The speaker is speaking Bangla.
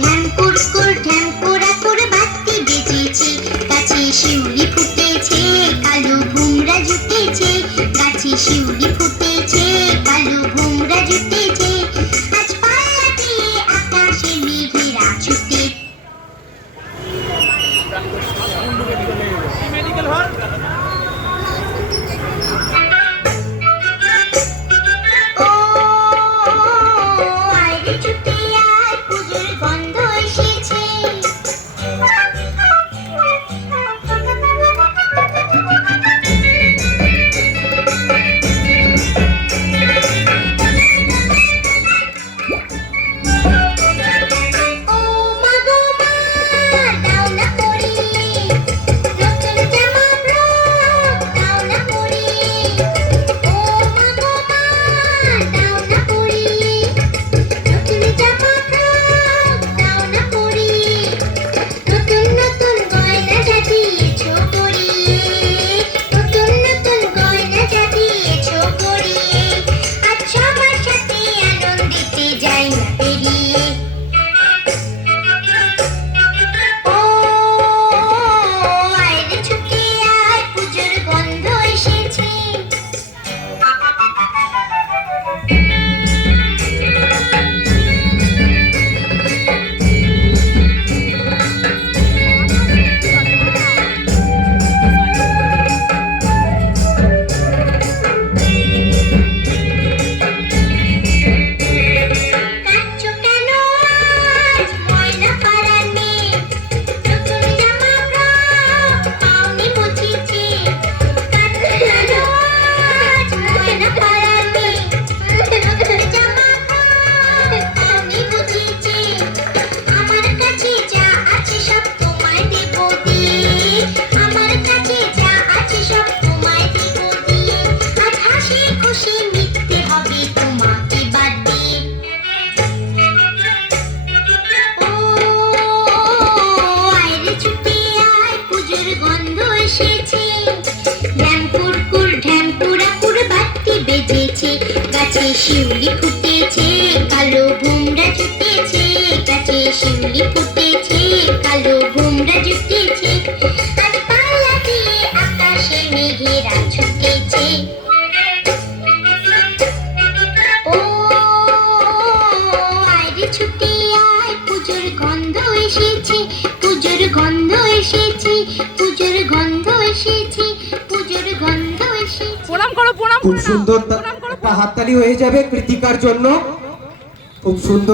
ঢ্যাং কুরকুর ঢ্যাং কুড়াকুর বাতি বেজেছে, গাছে শিউলি ফুটেছে, কালো ভুমরা জুটেছে, গাছে শিউলি ফুটেছে, কালো ভুমরা জুটেছে, আজ পাল্লা দিয়ে আকাশে মেঘেরা ছুটে। গাছে শিউলি ফুটেছে, কালো ভুমরা জুটেছে, গাছে শিউলি ফুটেছে, কালো ভুমরা জুটেছে, আজ পাল্লা দিয়ে আকাশে মেঘেরা ছুটেছে। ও আয় ছুটে আয়, পুজোর গন্ধ এসেছে, পুজোর গন্ধ এসেছে, পুজোর গন্ধ এসেছে, পুজোর গন্ধ এসেছে। প্রণাম করো, প্রণাম। খুব সুন্দর, হাততালি হয়ে যাবে কৃতিকার জন্য। খুব সুন্দর।